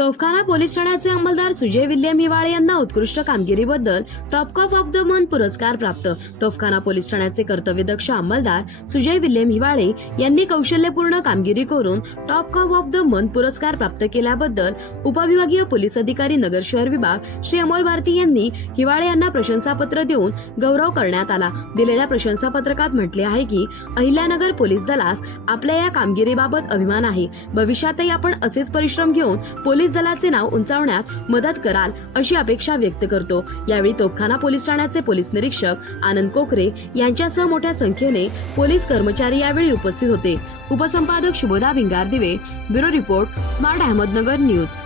Tofkhana police ठाण्याचे अंमलदार Sujay William Hiwale यांना उत्कृष्ट कामगिरीबद्दल top cop of the month पुरस्कार प्राप्त. तोफखाना पोलीस ठाण्याचे कर्तव्यदक्ष अंमलदार सुजय विल्यम हिवाळे यांनी कौशल्यपूर्ण कामगिरी करून टॉपकॉफ ऑफ द मंथ पुरस्कार प्राप्त केल्याबद्दल उपविभागीय पोलीस अधिकारी नगर शहर विभाग श्री अमोल भारती यांनी हिवाळे यांना प्रशंसापत्र देऊन गौरव करण्यात आला. दिलेल्या प्रशंसापत्रकात म्हटले आहे की अहिल्यानगर पोलीस दलास आपल्या या कामगिरीबाबत अभिमान आहे. भविष्यातही आपण असेच परिश्रम घेऊन पोलीस पोलीस दलाचे नाव उंचावण्यात मदत कराल अशी अपेक्षा व्यक्त करतो. यावेळी तोफखाना पोलीस ठाण्याचे पोलीस निरीक्षक आनंद कोकरे यांच्यासह मोठ्या संख्येने पोलीस कर्मचारी यावेळी उपस्थित होते. उपसंपादक Shubhada Bhingardive bureau report smart Ahmednagar news.